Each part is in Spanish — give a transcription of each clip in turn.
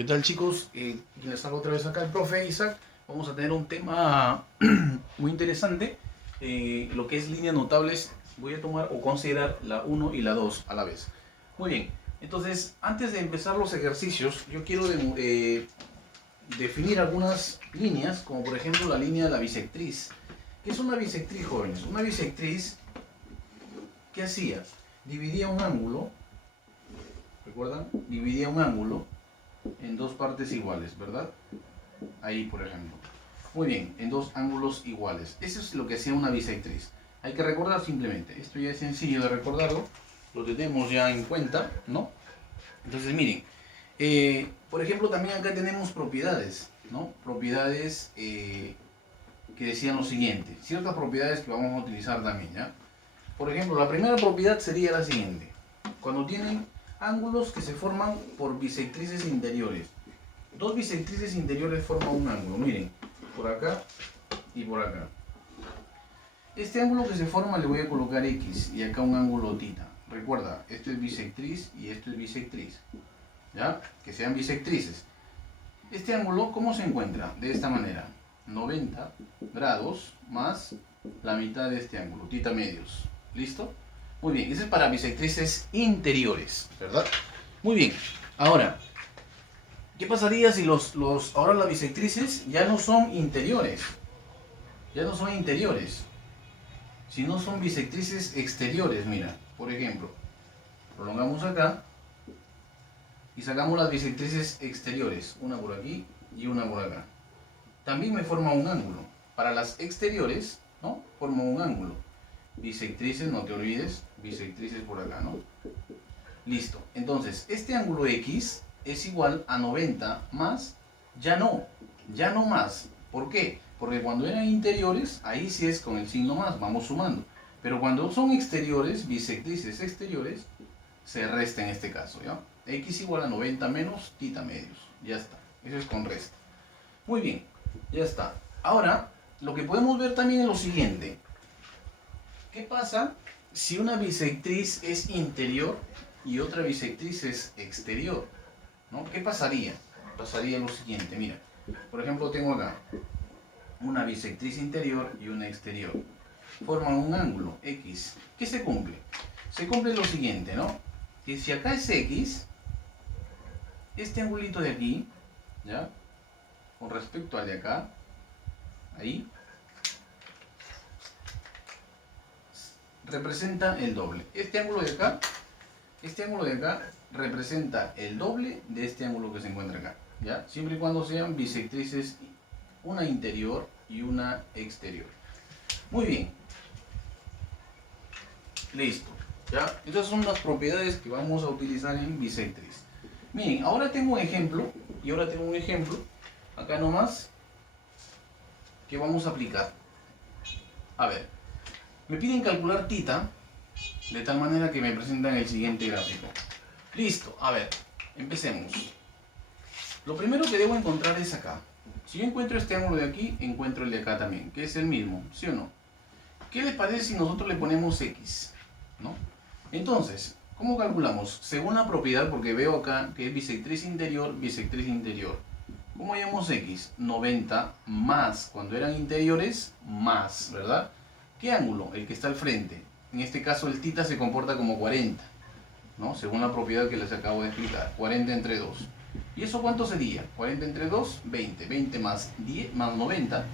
¿Qué tal, chicos? Les hablo otra vez acá el profe Isaac. Vamos a tener un tema muy interesante. Lo que es líneas notables, voy a tomar o considerar la uno y la 2 a la vez. Muy bien, entonces antes de empezar los ejercicios, yo quiero definir algunas líneas, como por ejemplo la línea de la bisectriz. ¿Qué es una bisectriz, jóvenes? Una bisectriz, ¿qué hacía? Dividía un ángulo, ¿recuerdan? Dividía un ángulo en dos partes iguales, ¿verdad? Ahí, por ejemplo. Muy bien, en dos ángulos iguales. Eso es lo que hacía una bisectriz. Hay que recordar simplemente. Esto ya es sencillo de recordarlo. Lo tenemos ya en cuenta, ¿no? Entonces, miren. Por ejemplo, también acá tenemos propiedades, ¿no? Propiedades que decían lo siguiente. Ciertas propiedades que vamos a utilizar también, ¿ya? Por ejemplo, la primera propiedad sería la siguiente. Cuando tienen ángulos que se forman por bisectrices interiores. Dos bisectrices interiores forman un ángulo, miren, por acá y por acá. Este ángulo que se forma le voy a colocar X y acá un ángulo θ. Recuerda, esto es bisectriz y esto es bisectriz. ¿Ya? Que sean bisectrices. Este ángulo, ¿cómo se encuentra? De esta manera. 90 grados más la mitad de este ángulo, θ medios. ¿Listo? Muy bien, eso es para bisectrices interiores, ¿verdad? Muy bien, ahora, ¿qué pasaría si ahora las bisectrices ya no son interiores? Ya no son interiores, sino son bisectrices exteriores, mira. Por ejemplo, prolongamos acá y sacamos las bisectrices exteriores, una por aquí y una por acá. También me forma un ángulo. Para las exteriores, ¿no? Forma un ángulo. Bisectrices, no te olvides, bisectrices por acá, ¿no? Listo. Entonces, este ángulo X es igual a 90 más, ya no más. ¿Por qué? Porque cuando eran interiores, ahí sí es con el signo más, vamos sumando. Pero cuando son exteriores, bisectrices exteriores, se resta en este caso, ¿ya? X igual a 90 menos θ medios. Ya está. Eso es con resta. Muy bien, ya está. Ahora, lo que podemos ver también es lo siguiente. ¿Qué pasa si una bisectriz es interior y otra bisectriz es exterior? ¿No? ¿Qué pasaría? Pasaría lo siguiente, mira. Por ejemplo, tengo acá una bisectriz interior y una exterior. Forman un ángulo X. ¿Qué se cumple? Se cumple lo siguiente, ¿no? Que si acá es X, este angulito de aquí, ¿ya? Con respecto al de acá, ahí, representa el doble. Este ángulo de acá representa el doble de este ángulo que se encuentra acá, ¿ya? Siempre y cuando sean bisectrices, una interior y una exterior. Muy bien. Listo, ¿ya? Esas son las propiedades que vamos a utilizar en bisectriz. Miren, ahora tengo un ejemplo, acá nomás, que vamos a aplicar. A ver, me piden calcular θ, de tal manera que me presentan el siguiente gráfico. Listo, a ver, empecemos. Lo primero que debo encontrar es acá. Si yo encuentro este ángulo de aquí, encuentro el de acá también, que es el mismo, ¿sí o no? ¿Qué les parece si nosotros le ponemos X? ¿No? Entonces, ¿cómo calculamos? Según la propiedad, porque veo acá que es bisectriz interior, bisectriz interior. ¿Cómo hallamos X? 90 más, cuando eran interiores, más, ¿verdad? ¿Qué ángulo? El que está al frente. En este caso el θ se comporta como 40, ¿no? Según la propiedad que les acabo de explicar. 40 entre 2. ¿Y eso cuánto sería? 40 entre 2, 20. 20 más 10, más 90,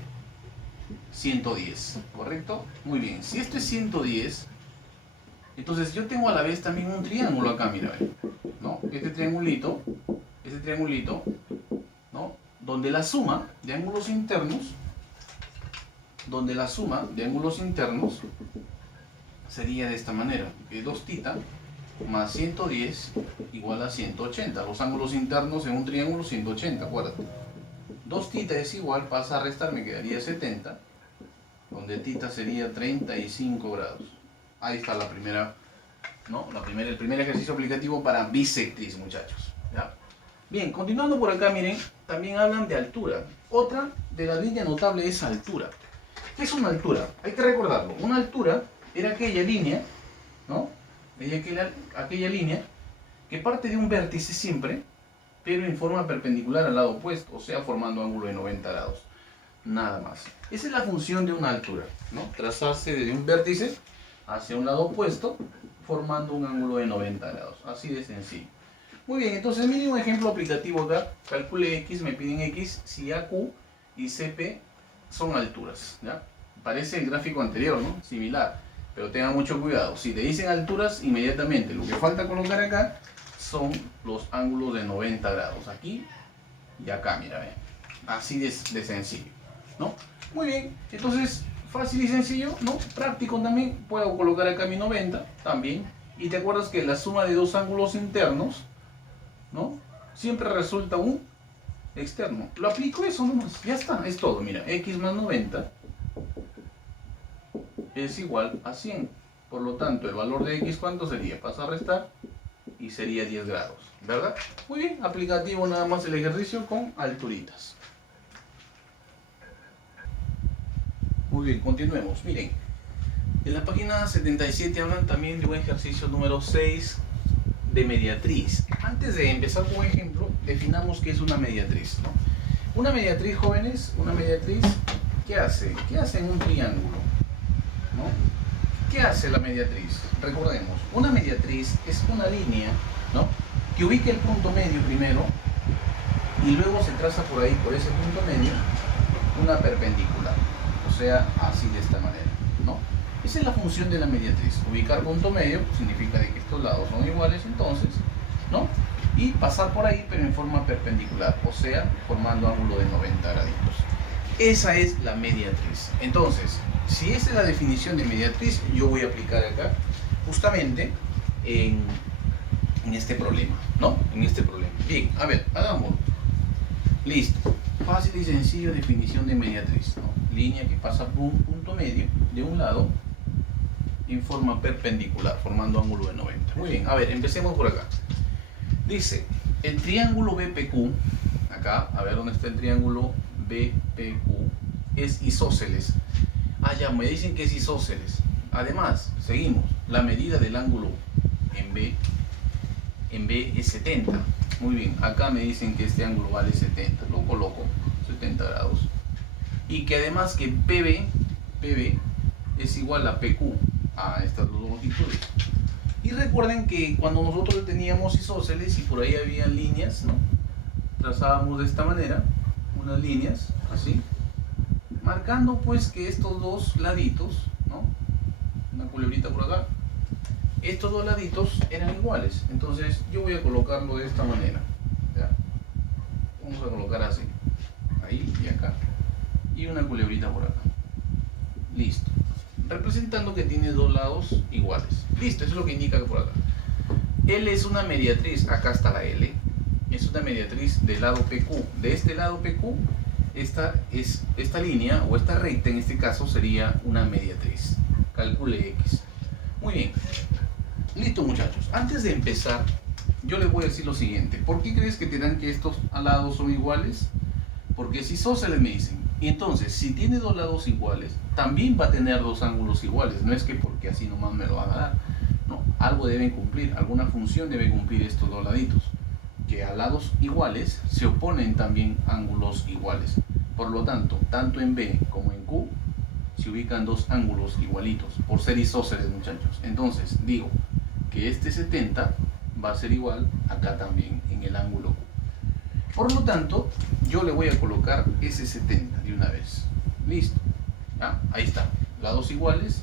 110. ¿Correcto? Muy bien. Si esto es 110, entonces yo tengo a la vez también un triángulo acá, mira, ¿no? Este triangulito, ¿no? Donde la suma de ángulos internos, sería de esta manera, que 2θ más 110 igual a 180. Los ángulos internos en un triángulo 180, acuérdate. 2θ es igual, pasa a restar, me quedaría 70, donde θ sería 35 grados. Ahí está la primera, ¿no? El primer ejercicio aplicativo para bisectriz, muchachos, ¿ya? Bien, continuando por acá, miren, también hablan de altura. Otra de la línea notable es altura. ¿Qué es una altura? Hay que recordarlo. Una altura era aquella línea, ¿no? Aquella línea que parte de un vértice siempre, pero en forma perpendicular al lado opuesto, o sea, formando ángulo de 90 grados. Nada más. Esa es la función de una altura, ¿no? Trazarse desde un vértice hacia un lado opuesto, formando un ángulo de 90 grados. Así de sencillo. Muy bien, entonces miren un ejemplo aplicativo acá. Calcule X, me piden X, si AQ y CP son alturas, ¿ya? Parece el gráfico anterior, ¿no? Similar, pero tengan mucho cuidado. Si te dicen alturas, inmediatamente lo que falta colocar acá son los ángulos de 90 grados. Aquí y acá, mira, vean. Así de sencillo, ¿no? Muy bien, entonces fácil y sencillo, ¿no? Práctico también. Puedo colocar acá mi 90 también. Y te acuerdas que la suma de dos ángulos internos, ¿no? Siempre resulta un externo. Lo aplico eso nomás. Ya está, es todo. Mira, X más 90 es igual a 100. Por lo tanto, el valor de X, ¿cuánto sería? Pasa a restar y sería 10 grados, ¿verdad? Muy bien, aplicativo nada más el ejercicio con alturitas. Muy bien, continuemos. Miren, en la página 77 hablan también de un ejercicio número 6 de mediatriz. Antes de empezar con un ejemplo, definamos qué es una mediatriz, ¿no? Una mediatriz, jóvenes, una mediatriz, ¿qué hace? ¿Qué hace en un triángulo? ¿No? ¿Qué hace la mediatriz? Recordemos, una mediatriz es una línea, ¿no?, que ubica el punto medio primero y luego se traza por ahí, por ese punto medio, una perpendicular. O sea, así de esta manera, ¿no? Esa es la función de la mediatriz. Ubicar punto medio significa de que estos lados son iguales, entonces, ¿no? Y pasar por ahí, pero en forma perpendicular, o sea, formando ángulo de 90 graditos. Esa es la mediatriz. Entonces, si esa es la definición de mediatriz, yo voy a aplicar acá justamente en este problema, ¿no? En este problema. Bien, a ver, hagámoslo. Listo. Fácil y sencillo definición de mediatriz, ¿no? Línea que pasa por un punto medio de un lado en forma perpendicular, formando ángulo de 90. Muy bien, a ver, empecemos por acá. Dice, el triángulo BPQ, acá, a ver dónde está el triángulo BPQ, es isósceles. Ah, ya, me dicen que es isósceles. Además, seguimos, la medida del ángulo en B es 70. Muy bien, acá me dicen que este ángulo vale 70, lo coloco, 70 grados. Y que además que PB es igual a PQ, a estas dos longitudes. Y recuerden que cuando nosotros teníamos isósceles y por ahí había líneas, ¿no?, trazábamos de esta manera, unas líneas, así, marcando pues que estos dos laditos, ¿no?, una culebrita por acá, estos dos laditos eran iguales. Entonces yo voy a colocarlo de esta manera, ¿ya? Vamos a colocar así, ahí y acá, y una culebrita por acá. Listo, representando que tiene dos lados iguales. Listo, eso es lo que indica que por acá L es una mediatriz. Acá está la L, es una mediatriz del lado PQ. De este lado PQ, esta línea o esta recta en este caso sería una mediatriz. Calcule X. Muy bien, listo muchachos. Antes de empezar, yo les voy a decir lo siguiente. ¿Por qué crees que te dan que estos lados son iguales? Porque es isósceles, me dicen. Y entonces, si tiene dos lados iguales, también va a tener dos ángulos iguales. No es que porque así nomás me lo van a dar. No, algo deben cumplir, alguna función debe cumplir estos dos laditos. Que a lados iguales se oponen también ángulos iguales. Por lo tanto, tanto en B como en Q se ubican dos ángulos igualitos, por ser isósceles, muchachos. Entonces, digo que este 70 va a ser igual acá también en el ángulo Q. Por lo tanto, yo le voy a colocar ese 70 de una vez. Listo. ¿Ya? Ahí está. Lados iguales,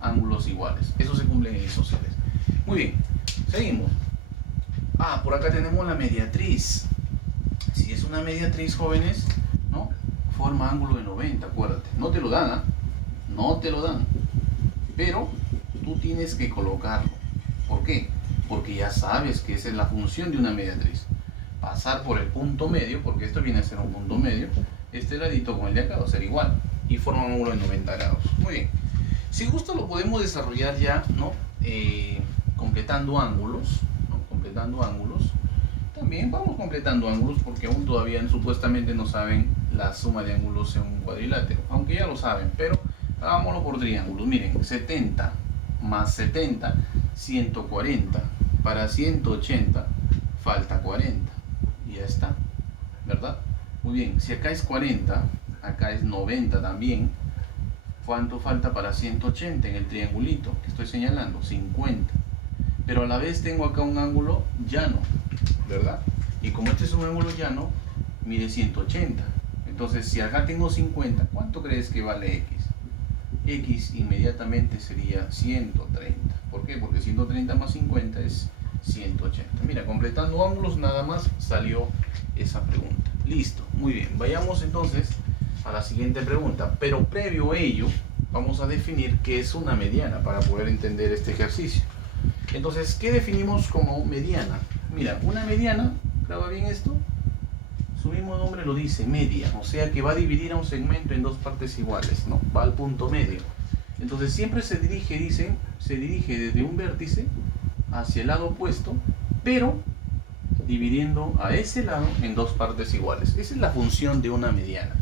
ángulos iguales. Eso se cumple en isósceles. Muy bien. Seguimos. Ah, por acá tenemos la mediatriz. Si es una mediatriz, jóvenes, ¿no?, forma ángulo de 90, acuérdate. No te lo dan, ¿ah? No te lo dan. Pero tú tienes que colocarlo. ¿Por qué? Porque ya sabes que esa es la función de una mediatriz. Pasar por el punto medio, porque esto viene a ser un punto medio, este ladito con el de acá va a ser igual y forma un ángulo de 90 grados. Muy bien. Si gusta lo podemos desarrollar ya, ¿no?, completando ángulos, ¿no?, completando ángulos. También vamos completando ángulos porque aún todavía supuestamente no saben la suma de ángulos en un cuadrilátero, aunque ya lo saben, pero hagámoslo por triángulos. Miren, 70 más 70, 140. Para 180 falta 40. Y Muy bien, si acá es 40, acá es 90 también, ¿cuánto falta para 180 en el triangulito que estoy señalando? 50. Pero a la vez tengo acá un ángulo llano, ¿verdad? Y como este es un ángulo llano, mide 180. Entonces, si acá tengo 50, ¿cuánto crees que vale X? X inmediatamente sería 130. ¿Por qué? Porque 130 más 50 es 180. Mira, completando ángulos nada más salió esa pregunta. Listo, muy bien. Vayamos entonces a la siguiente pregunta. Pero previo a ello, vamos a definir qué es una mediana para poder entender este ejercicio. Entonces, ¿qué definimos como mediana? Mira, una mediana, graba bien esto, su mismo nombre lo dice, media, o sea que va a dividir a un segmento en dos partes iguales, ¿no? Va al punto medio. Entonces siempre se dirige desde un vértice hacia el lado opuesto, pero dividiendo a ese lado en dos partes iguales. Esa es la función de una mediana.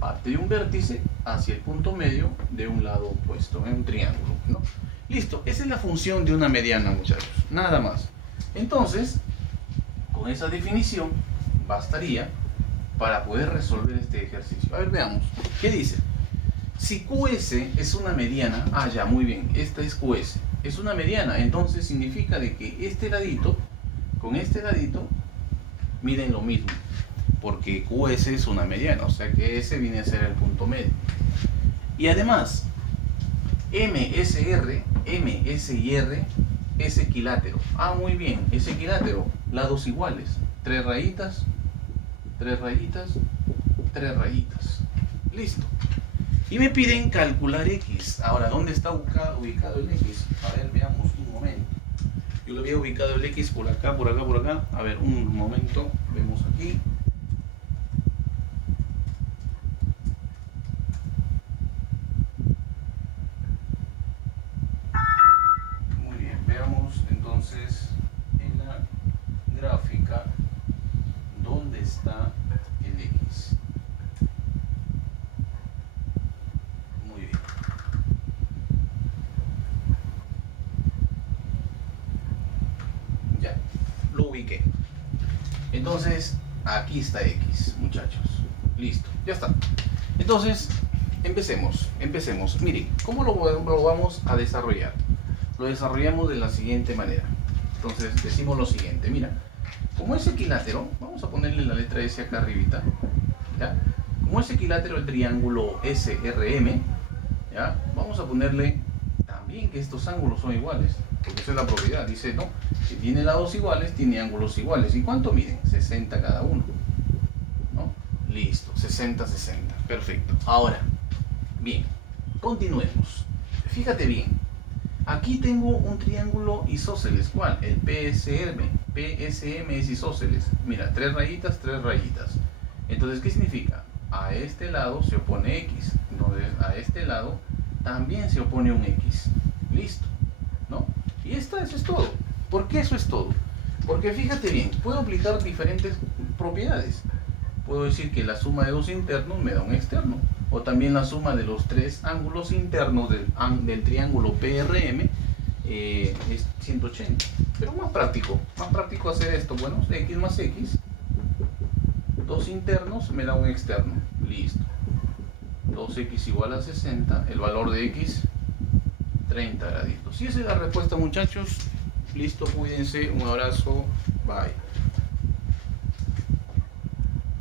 Parte de un vértice hacia el punto medio de un lado opuesto, en un triángulo, ¿no? Listo, esa es la función de una mediana, muchachos, nada más. Entonces, con esa definición bastaría para poder resolver este ejercicio. A ver, veamos. ¿Qué dice? Si QS es una mediana, ya, muy bien, esta es QS, es una mediana, entonces significa de que este ladito con este ladito miden lo mismo, porque QS es una mediana, o sea que ese viene a ser el punto medio. Y además, MSR es equilátero. Muy bien, es equilátero, lados iguales, 3 rayitas, 3 rayitas, 3 rayitas. Listo. Y me piden calcular X. Ahora, ¿dónde está ubicado el X? A ver, veamos un momento. Yo lo había ubicado el X por acá, por acá, por acá. A ver, un momento. Vemos aquí. Muy bien, veamos entonces en la gráfica dónde está el X. Muy bien. Ya, lo ubiqué. Entonces, aquí está X, muchachos. Listo, ya está. Entonces, empecemos. Miren, ¿cómo lo vamos a desarrollar? Lo desarrollamos de la siguiente manera. Entonces, decimos lo siguiente. Mira, como es equilátero, vamos a ponerle la letra S acá arribita. ¿Ya? Como es equilátero el triángulo SRM, ¿ya? Vamos a ponerle también que estos ángulos son iguales, porque esa es la propiedad. Dice, no, si tiene lados iguales, tiene ángulos iguales. ¿Y cuánto miden? 60 cada uno, ¿no? Listo, 60, 60. Perfecto. Ahora, bien, continuemos. Fíjate bien. Aquí tengo un triángulo isósceles. ¿Cuál? El PSM. PSM es isósceles. Mira, 3 rayitas, 3 rayitas. Entonces, ¿qué significa? A este lado se opone X. Entonces, a este lado también se opone un X. Listo, ¿no? Y eso es todo. ¿Por qué eso es todo? Porque fíjate bien, puedo aplicar diferentes propiedades. Puedo decir que la suma de dos internos me da un externo. O también la suma de los 3 ángulos internos del triángulo PRM es 180. Pero más práctico hacer esto. Bueno, X más X, 2 internos me da un externo. Listo. 2X igual a 60, el valor de X 30 graditos. Y esa es la respuesta, muchachos. Listo, cuídense, un abrazo, bye.